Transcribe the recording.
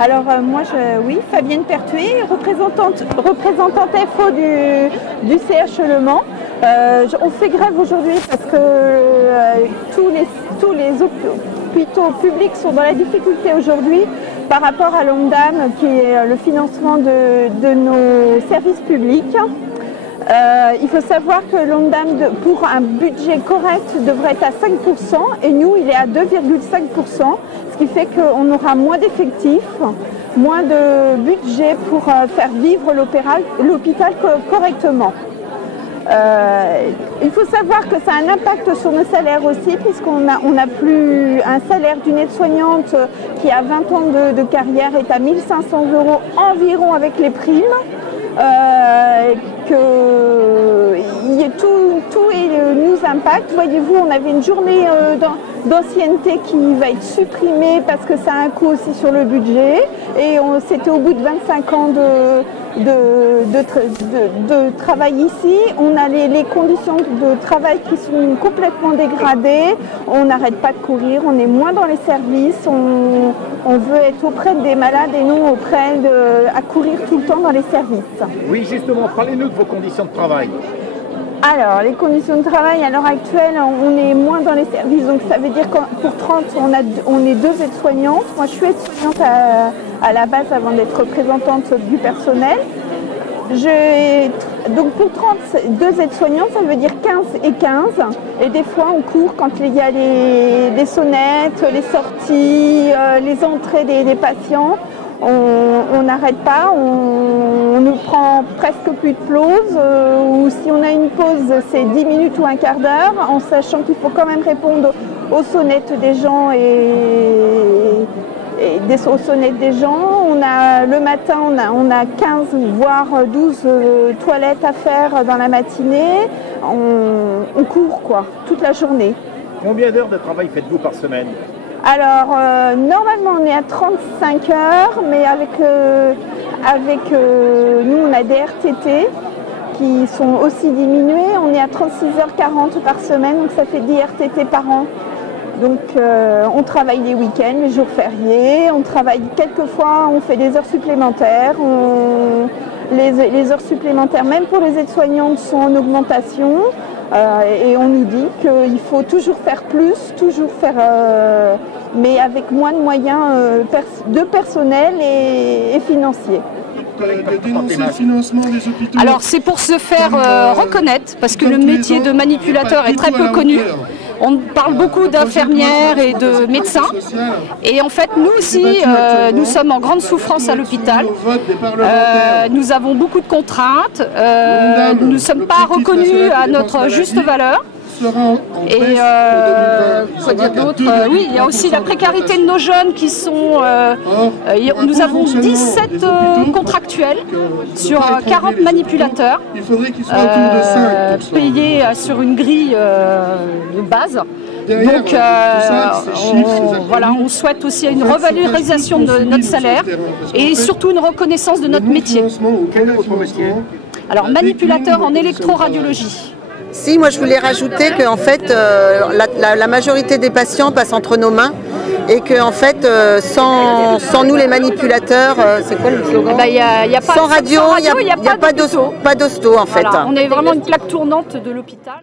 Alors moi, oui, Fabienne Pertuis, représentante FO du CH Le Mans. On fait grève aujourd'hui parce que tous les hôpitaux publics sont dans la difficulté aujourd'hui par rapport à l'ONDAM qui est le financement de nos services publics. Il faut savoir que l'ONDAM, pour un budget correct, devrait être à 5% et nous, il est à 2,5%, ce qui fait qu'on aura moins d'effectifs, moins de budget pour faire vivre l'hôpital correctement. Il faut savoir que ça a un impact sur nos salaires aussi, puisqu'on n'a plus un salaire d'une aide-soignante qui a 20 ans de carrière est à 1 500 € environ avec les primes. Tout nous impacte. Voyez-vous, on avait une journée d'ancienneté qui va être supprimée parce que ça a un coût aussi sur le budget. Et c'était au bout de 25 ans de travail ici. On a les conditions de travail qui sont complètement dégradées. On n'arrête pas de courir, on est moins dans les services. On veut être auprès des malades et non à courir tout le temps dans les services. Oui, justement, parlez-nous de vos conditions de travail. Alors, les conditions de travail, à l'heure actuelle, on est moins dans les services. Donc ça veut dire que pour 30, on est 2 aides-soignantes. Moi, je suis aide-soignante à la base avant d'être représentante du personnel. Donc pour 30, 2 aides-soignantes, ça veut dire 15 et 15. Et des fois, on court quand il y a les sonnettes, les sorties, les entrées des patients. On n'arrête pas, on ne prend presque plus de pause, ou si on a une pause, c'est 10 minutes ou un quart d'heure, en sachant qu'il faut quand même répondre aux sonnettes des gens aux sonnettes des gens. Le matin, on a 15 voire 12 toilettes à faire dans la matinée. On court quoi, toute la journée. Combien d'heures de travail faites-vous par semaine? Alors, normalement, on est à 35 heures, mais avec nous, on a des RTT qui sont aussi diminués. On est à 36h40 par semaine, donc ça fait 10 RTT par an. Donc, on travaille les week-ends, les jours fériés, on travaille quelquefois, on fait des heures supplémentaires. Les heures supplémentaires, même pour les aides-soignantes, sont en augmentation. Et on nous dit qu'il faut toujours faire plus, mais avec moins de moyens de personnel et financiers. Alors c'est pour se faire reconnaître, parce que le métier de manipulateur est très peu connu. On parle beaucoup d'infirmières et de médecins. Et en fait, nous aussi, nous sommes en grande souffrance à l'hôpital. Nous avons beaucoup de contraintes. Nous ne sommes pas reconnus à notre juste valeur. Et quoi dire d'autre? Oui, il y a aussi la précarité de nos jeunes qui sont... nous avons 17 contractuels sur 40 manipulateurs payés sur une grille de base. Donc on souhaite aussi une revalorisation de notre salaire et surtout une reconnaissance de notre métier. Quel est votre métier? Alors, manipulateur en électroradiologie. Si, moi je voulais rajouter que en fait, la majorité des patients passent entre nos mains et que en fait, sans nous les manipulateurs, c'est quoi le slogan? Sans radio, il n'y a pas d'hosto en fait. Voilà, on est vraiment une plaque tournante de l'hôpital.